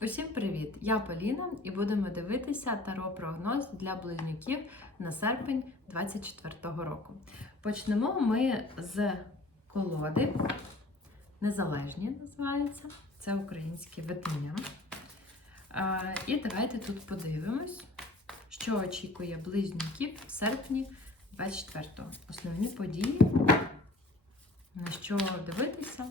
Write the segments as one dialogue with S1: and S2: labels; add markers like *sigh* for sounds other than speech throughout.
S1: Усім привіт! Я Поліна і будемо дивитися таро прогноз для близнюків на серпень 2024 року. Почнемо ми з колоди. Незалежні називається. Це українське видання. І давайте тут подивимось, що очікує близнюків в серпні 24-го. Основні події, на що дивитися.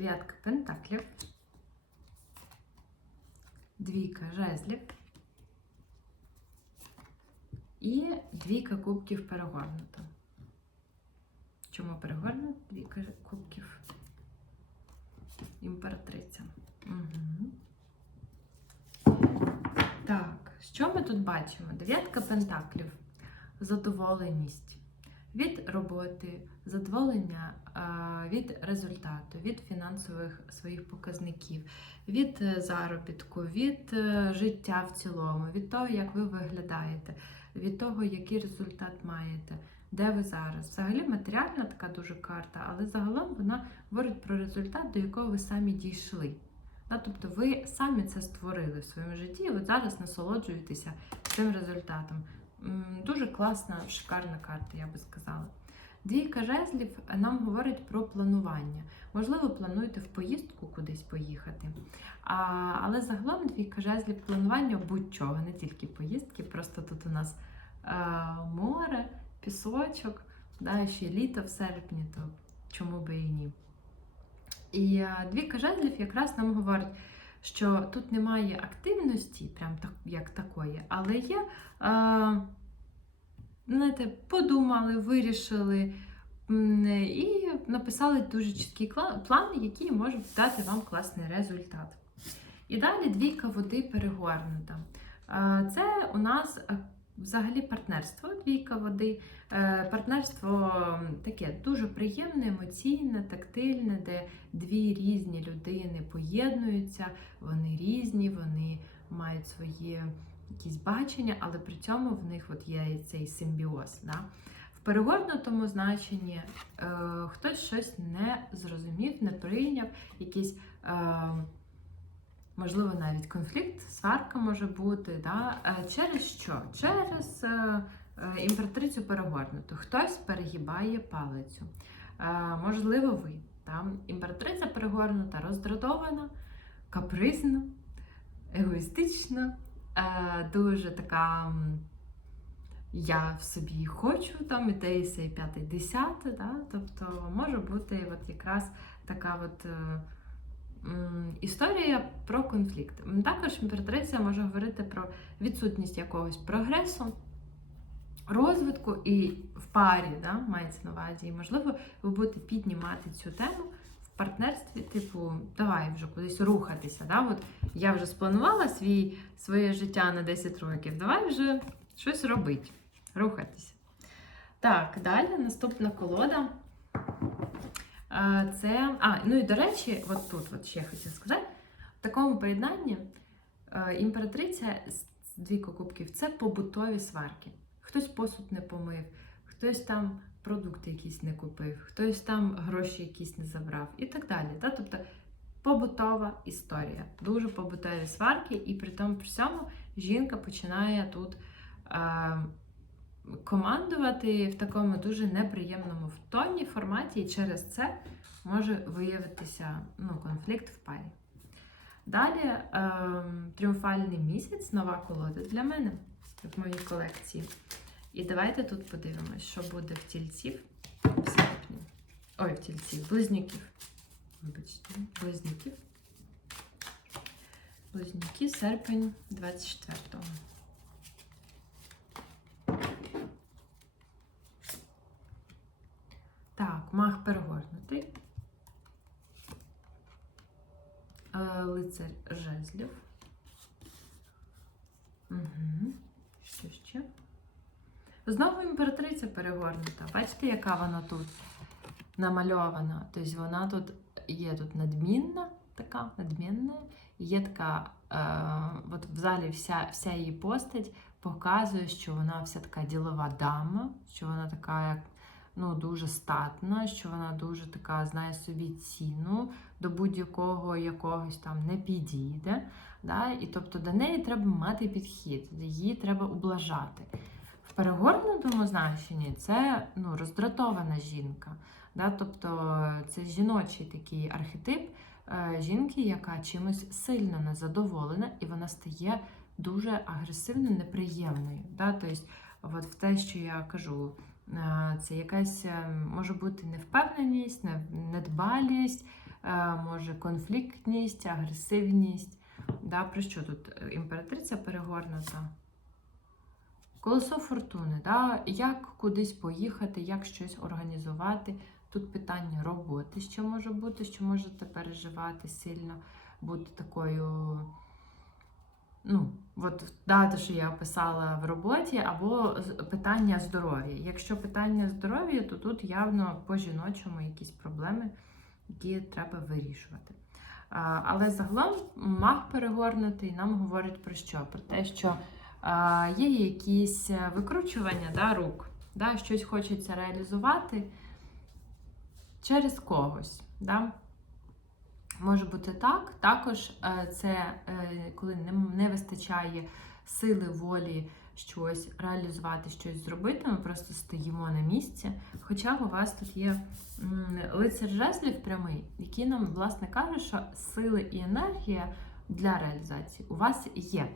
S1: Дев'ятка пентаклів, двійка жезлів і двійка кубків перегорнута. Чому перегорнута? Двійка кубків імператриця. Угу. Так, що ми тут бачимо? Дев'ятка пентаклів, задоволеність від роботи, задоволення від результату, від фінансових своїх показників, від е, заробітку, від е, життя в цілому, від того, як ви виглядаєте, від того, який результат маєте, де ви зараз. Взагалі матеріальна така дуже карта, але загалом вона говорить про результат, до якого ви самі дійшли. Тобто ви самі це створили в своєму житті, і от зараз насолоджуєтеся цим результатом. Дуже класна, шикарна карта, я би сказала. Двійка жезлів нам говорить про планування. Можливо, плануєте в поїздку кудись поїхати. А, Але загалом двійка жезлів планування будь-чого, не тільки поїздки, просто тут у нас а, море, пісочок, да, ще літо в серпні, то чому би і ні. І а, двійка жезлів якраз нам говорить що тут немає активності, прям так, як такої, але є, а, знаєте, подумали, вирішили і написали дуже чіткий план, який може дати вам класний результат. І далі двійка води перегорнута. Це у нас Взагалі партнерство, двійка води. Е, партнерство таке дуже приємне, емоційне, тактильне, де дві різні людини поєднуються, вони різні, вони мають свої якісь бачення, але при цьому в них от є цей симбіоз. Да? В перегорнутому значенні е, хтось щось не зрозумів, не прийняв, якісь. Е, можливо, навіть конфлікт, сварка може бути. Да? Е, через що? Через е, е, імператрицю перегорнуту. Хтось перегибає палицю. Можливо, ви. Там імператриця перегорнута, роздратована, капризна, егоїстична, дуже така. Я в собі хочу там і сей п'ятий, десятий, да? тобто може бути от якраз така от Історія про конфлікт. Також імператриця може говорити про відсутність якогось прогресу, розвитку і в парі, да, мається на увазі. І, можливо, ви будете піднімати цю тему в партнерстві, типу, давай вже кудись рухатися. Да? От Я вже спланувала свій, своє життя на 10 років, давай вже щось робити, рухатися. Так, далі наступна колода. Це, а, ну і до речі, от тут от ще хотіла сказати, в такому поєднанні е, імператриця з двійко кубків це побутові сварки. Хтось посуд не помив, хтось там продукти якісь не купив, хтось там гроші якісь не забрав і так далі. Та? Тобто побутова історія. Дуже побутові сварки, і при тому при всьому жінка починає тут. Командувати в такому дуже неприємному тоні, форматі, і через це може виявитися ну, конфлікт в парі. Далі е, тріумфальний місяць, нова колода для мене в моїй колекції. І давайте тут подивимось, що буде в тільців в серпні. Ой, в тільців, близнюків. Вибачте, близнюків. Близнюки, серпень 24-го. Так, мах перегорнутий. Е, лицар жезлів. Угу. Що ще? Знову імператриця перегорнута. Бачите, яка вона тут намальована? Тобто вона тут є тут надмінна, така надмінна, є така, е, от в залі вся вся її постать показує, що вона вся така ділова дама, що вона така, як ну, дуже статна, що вона дуже така знає собі ціну, до будь-якого якогось там не підійде. Да? І тобто до неї треба мати підхід, її треба ублажати. В перегорнутому значенні це ну, роздратована жінка. Да? Тобто це жіночий такий архетип е, жінки, яка чимось сильно незадоволена, і вона стає дуже агресивно неприємною. Да? Тобто, от в те, що я кажу, це якась е, може бути невпевненість, недбалість, е, може конфліктність, агресивність. Да? Про що тут Е, імператриця перегорнута? Колесо фортуни, да? як кудись поїхати, як щось організувати. Тут питання роботи, що може бути, що можете переживати сильно, бути такою. Ну, от да, що я описала в роботі, або питання здоров'я. Якщо питання здоров'я, то тут явно по-жіночому якісь проблеми, які треба вирішувати. Але загалом маг перегорнутий нам говорить про що? Про те, що є якісь е, викручування да, рук, да, щось хочеться реалізувати через когось. Да? Може бути так. Також е, це е, коли не, вистачає сили волі щось реалізувати, щось зробити, ми просто стоїмо на місці. Хоча у вас тут є лицар жезлів прямий, який нам, власне, каже, що сили і енергія для реалізації у вас є.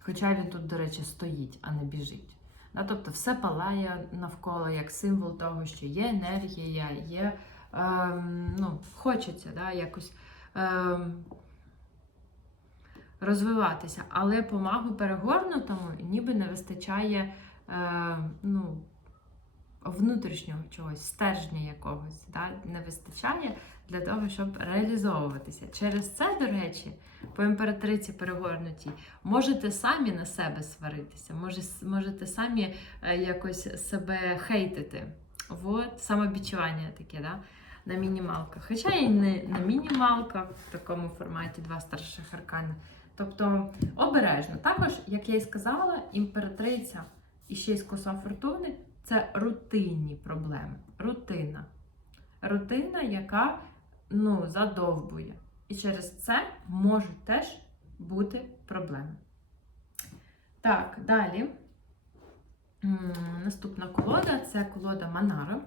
S1: Хоча він тут, до речі, стоїть, а не біжить. Тобто все палає навколо як символ того, що є енергія, є ну, хочеться да, якось ем, розвиватися. Але по магу перегорнутому ніби не вистачає ем, ну, внутрішнього чогось, стержня якогось. Да, не вистачає для того, щоб реалізовуватися. Через це, до речі, по імператриці перегорнутій, можете самі на себе сваритися, може, можете самі е, якось себе хейтити. Вот, самобічування таке, да? На мінімалках. Хоча і не на мінімалках в такому форматі два старших аркани. Тобто обережно. Також, як я і сказала, імператриця і ще й з коса фортуни це рутинні проблеми. Рутина. Рутина, яка ну, задовбує. І через це можуть теж бути проблеми. Так, далі. Наступна колода це колода Манаро.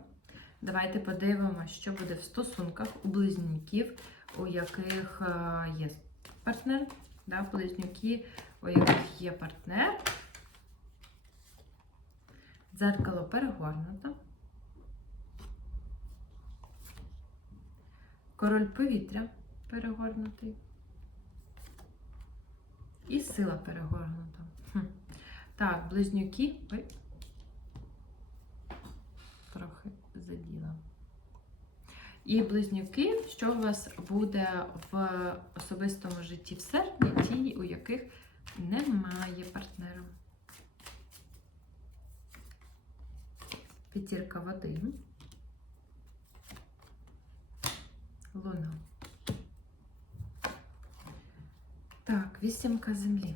S1: Давайте подивимося, що буде в стосунках у близнюків, у яких е, є партнер. Да, близнюки, у яких є партнер. Дзеркало перегорнуто. Король повітря перегорнутий. І сила перегорнута. Так, близнюки. Ой. Заділа. І близнюки, що у вас буде в особистому житті в серпні, ті, у яких немає партнера. П'ятірка води. Луна. Так, вісімка землі.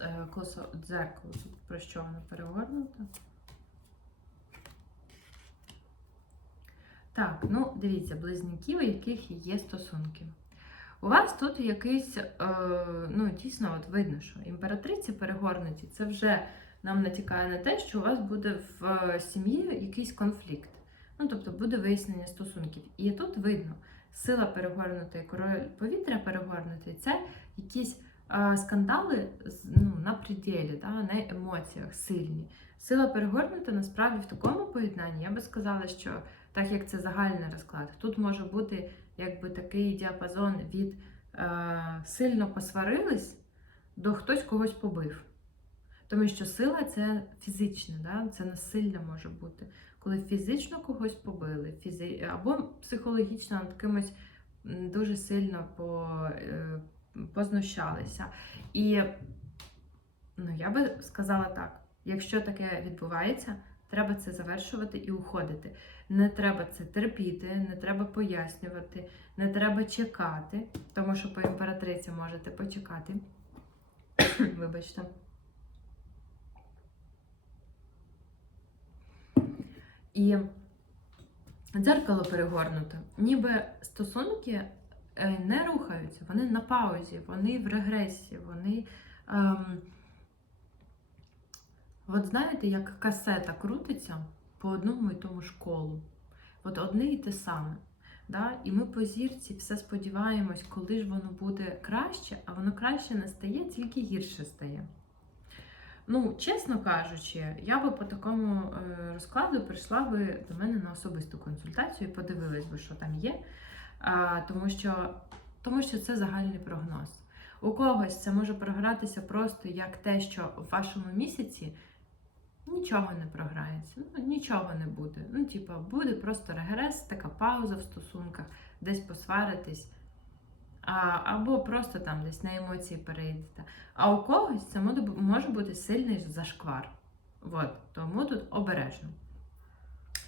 S1: Е, Косо дзеркало. Про що воно перегорнуто? Так, ну дивіться, близнюки, у яких є стосунки. У вас тут якийсь, е, ну, дійсно, от видно, що імператриці перегорнуті, це вже нам натякає на те, що у вас буде в е, сім'ї якийсь конфлікт. Ну, тобто буде вияснення стосунків. І тут видно, сила перегорнутої, король повітря перегорнутий це якісь скандали ну, на пределі, да, на емоціях сильні. Сила перегорнута насправді в такому поєднанні, я би сказала, що так як це загальний розклад, тут може бути якби такий діапазон від е, сильно посварились до хтось когось побив. Тому що сила це фізичне, да? це насилля може бути. Коли фізично когось побили, фізи... або психологічно над кимось дуже сильно по, е, познущалися. І ну, я би сказала так: якщо таке відбувається, треба це завершувати і уходити. Не треба це терпіти, не треба пояснювати, не треба чекати, тому що по імператриці можете почекати. *coughs* Вибачте. І дзеркало перегорнуто. Ніби стосунки не рухаються, вони на паузі, вони в регресі, вони. Ем, от знаєте, як касета крутиться по одному і тому ж колу. От одне і те саме. Да? І ми по зірці все сподіваємось, коли ж воно буде краще, а воно краще не стає, тільки гірше стає. Ну, чесно кажучи, я би по такому е, розкладу прийшла би до мене на особисту консультацію і подивилась би, що там є. Тому, що, тому що це загальний прогноз. У когось це може програтися просто як те, що в вашому місяці нічого не програється, ну, нічого не буде. Ну, типа, буде просто регрес, така пауза в стосунках, десь посваритись. А, або просто там десь на емоції перейдете. А у когось це може бути сильний зашквар. От, тому тут обережно.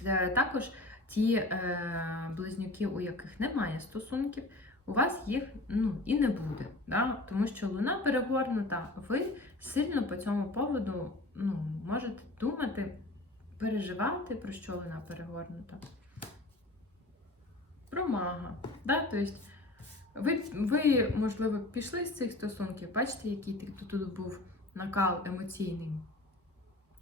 S1: Е, Також ті е, близнюки, у яких немає стосунків, у вас їх ну, і не буде. Да? Тому що луна перегорнута, ви сильно по цьому поводу ну, можете думати, переживати, про що луна перегорнута. Про мага. Да? Тобто, ви, ви, можливо, пішли з цих стосунків, бачите, який тут- був накал емоційний.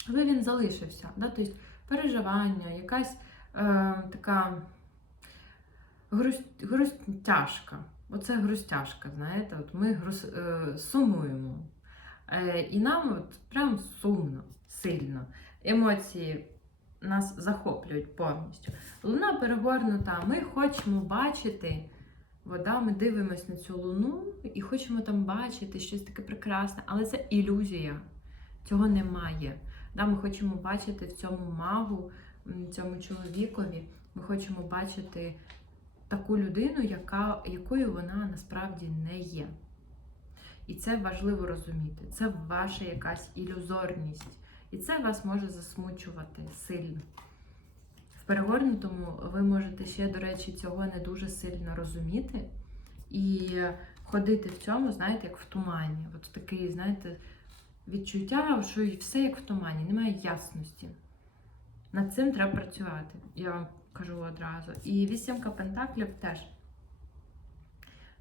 S1: Але він залишився. Да? Тобто переживання, якась е, така грусть, грустяшка. Оце грустяшка, знаєте, от ми грус, е, сумуємо. Е, і нам от прям сумно, сильно. Емоції нас захоплюють повністю. Луна перегорнута, ми хочемо бачити. Вода, ми дивимося на цю луну і хочемо там бачити щось таке прекрасне, але це ілюзія. Цього немає. Да, ми хочемо бачити в цьому магу, цьому чоловікові. Ми хочемо бачити таку людину, яка, якою вона насправді не є. І це важливо розуміти. Це ваша якась ілюзорність. І це вас може засмучувати сильно. В перегорнутому ви можете ще, до речі, цього не дуже сильно розуміти і ходити в цьому, знаєте, як в тумані. От такий, знаєте, відчуття, що все як в тумані, немає ясності. Над цим треба працювати, я вам кажу одразу. І вісімка пентаклів теж.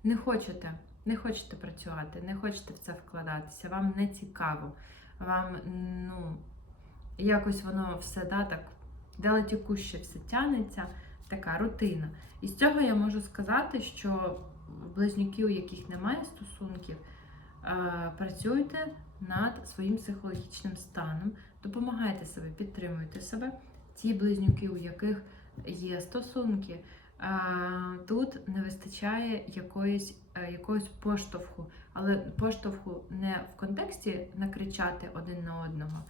S1: Не хочете, не хочете працювати, не хочете в це вкладатися, вам не цікаво. Вам, ну, якось воно все да, так далетікуще все тянеться, така рутина. І з цього я можу сказати, що близнюки, у яких немає стосунків, працюйте над своїм психологічним станом, допомагайте себе, підтримуйте себе. Ті близнюки, у яких є стосунки, е, тут не вистачає якоїсь, е, якогось поштовху, але поштовху не в контексті накричати один на одного,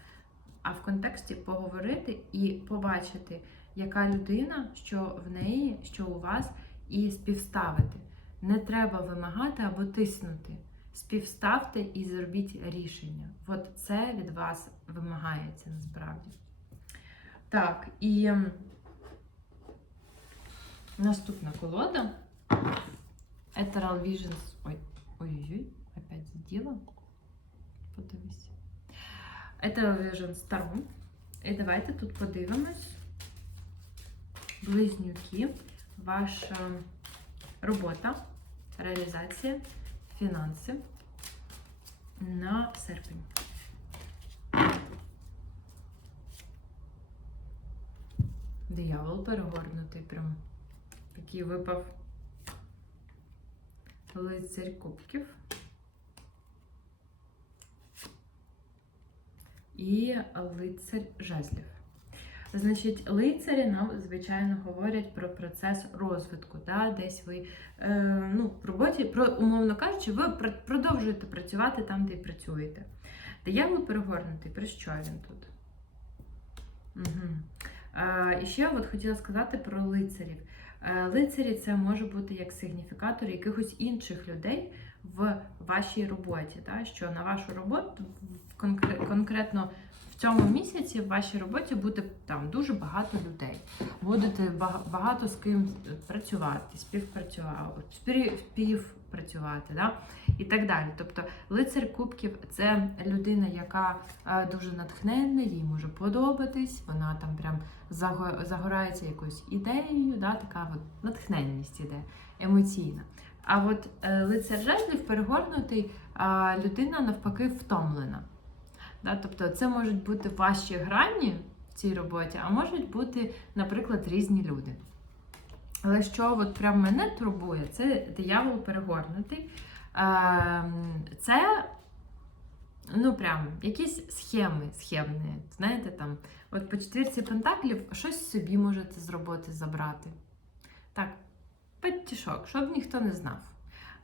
S1: а в контексті поговорити і побачити, яка людина, що в неї, що у вас, і співставити. Не треба вимагати або тиснути. Співставте і зробіть рішення. От це від вас вимагається насправді. Так, і наступна колода. Ethereal Visions. Ой, ой-ой-ой, опять заділа. Подивись. Ethereal Visions Tarot. І давайте тут подивимось. Близнюки. Ваша робота, реалізація, фінанси на серпень. Диявол перегорнутий прям. Такий випав лицарь кубків. І лицарь жезлів. Значить, лицарі нам, звичайно, говорять про процес розвитку. Да? Десь ви е, ну, в роботі, про, умовно кажучи, ви продовжуєте працювати там, де працюєте. Диявол перегорнутий, про що він тут? Угу. Е, і ще от хотіла сказати про лицарів. Е, лицарі це може бути як сигніфікатор якихось інших людей в вашій роботі. Да? Що на вашу роботу конкретно цьому місяці в вашій роботі буде там дуже багато людей. Будете бага- багато з ким працювати, співпрацювати, співпрацювати. Да? і так далі. Тобто лицар кубків це людина, яка е, дуже натхненна, їй може подобатись, вона там прям заго- загорається якоюсь ідеєю, да, така от натхненність іде, емоційна. А от е, лицар жезлів перегорнутий, людина навпаки втомлена. Да? Тобто це можуть бути ваші грані в цій роботі, а можуть бути, наприклад, різні люди. Але що от прям мене турбує, це диявол перегорнутий. Ем, Це ну прям якісь схеми, схемні. Знаєте, там, от по четвірці пентаклів щось собі можете з роботи забрати. Так, петішок, щоб ніхто не знав.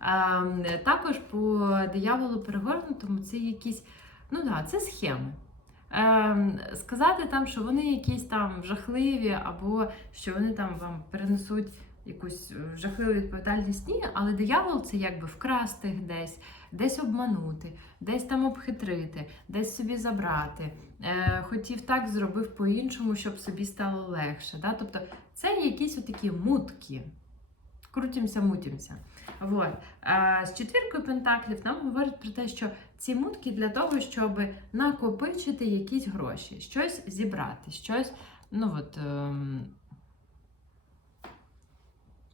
S1: Ем, Також по дияволу перегорнутому це якісь, ну так, да, це схеми. Ем, сказати там, що вони якісь там жахливі, або що вони там вам перенесуть якусь е, жахливу відповідальність, ні, але диявол це якби вкрасти десь, десь обманути, десь там обхитрити, десь собі забрати. Е, хотів так, зробив по-іншому, щоб собі стало легше. Да? Тобто це якісь отакі мутки. Крутімося, мутімося. Вот. А, з четвіркою пентаклів нам говорять про те, що ці мутки для того, щоб накопичити якісь гроші, щось зібрати, щось, ну от, ем,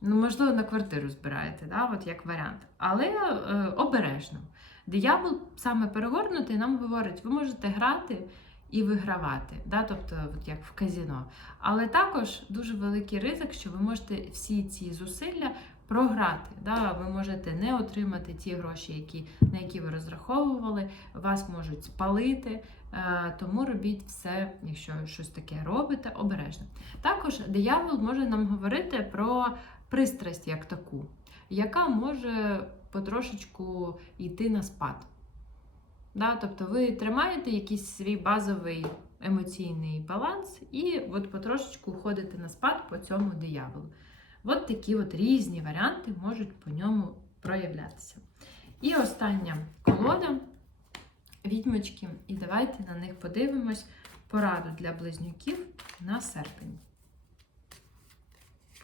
S1: ну, можливо, на квартиру збираєте, да? от як варіант. Але е, обережно. Диявол саме перегорнутий нам говорить, ви можете грати і вигравати, да? тобто от як в казіно. Але також дуже великий ризик, що ви можете всі ці зусилля програти. Да? Ви можете не отримати ті гроші, які, на які ви розраховували, вас можуть спалити. Е, Тому робіть все, якщо щось таке робите, обережно. Також диявол може нам говорити про пристрасть як таку, яка може потрошечку йти на спад. Да? Тобто ви тримаєте якийсь свій базовий емоційний баланс, і от потрошечку ходите на спад по цьому дияволу. От такі от різні варіанти можуть по ньому проявлятися. І остання колода відьмочки, і давайте на них подивимось пораду для близнюків на серпень.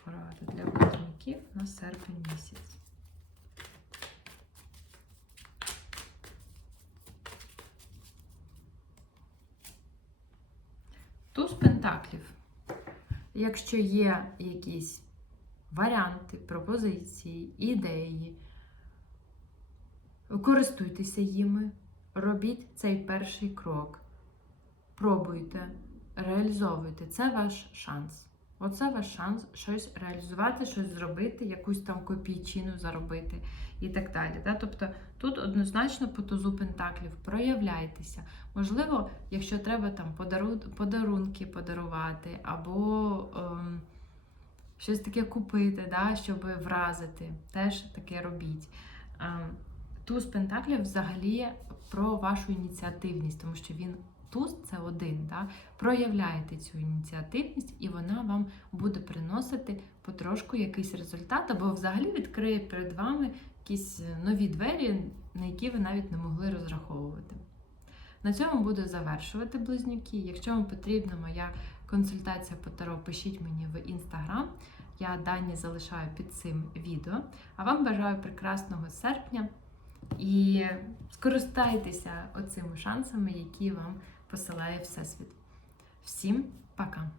S1: Пораду для близнюків на серпень місяць. Туз пентаклів. Якщо є якісь варіанти, пропозиції, ідеї, користуйтеся їми, робіть цей перший крок. Пробуйте, реалізовуйте. Це ваш шанс. Оце ваш шанс щось реалізувати, щось зробити, якусь там копійчину заробити і так далі. Да? Тобто тут однозначно по тузу пентаклів проявляйтеся. Можливо, якщо треба там подарунки подарувати, або ем, щось таке купити, да? щоб вразити, теж таке робіть. Туз пентаклів взагалі про вашу ініціативність, тому що він туз це один. Да? Проявляєте цю ініціативність, і вона вам буде приносити потрошку якийсь результат, або взагалі відкриє перед вами якісь нові двері, на які ви навіть не могли розраховувати. На цьому буду завершувати близнюки. Якщо вам потрібна моя консультація по таро, пишіть мені в інстаграм. Я дані залишаю під цим відео. А вам бажаю прекрасного серпня і скористайтеся оцими шансами, які вам посилає Всесвіт. Всім пока!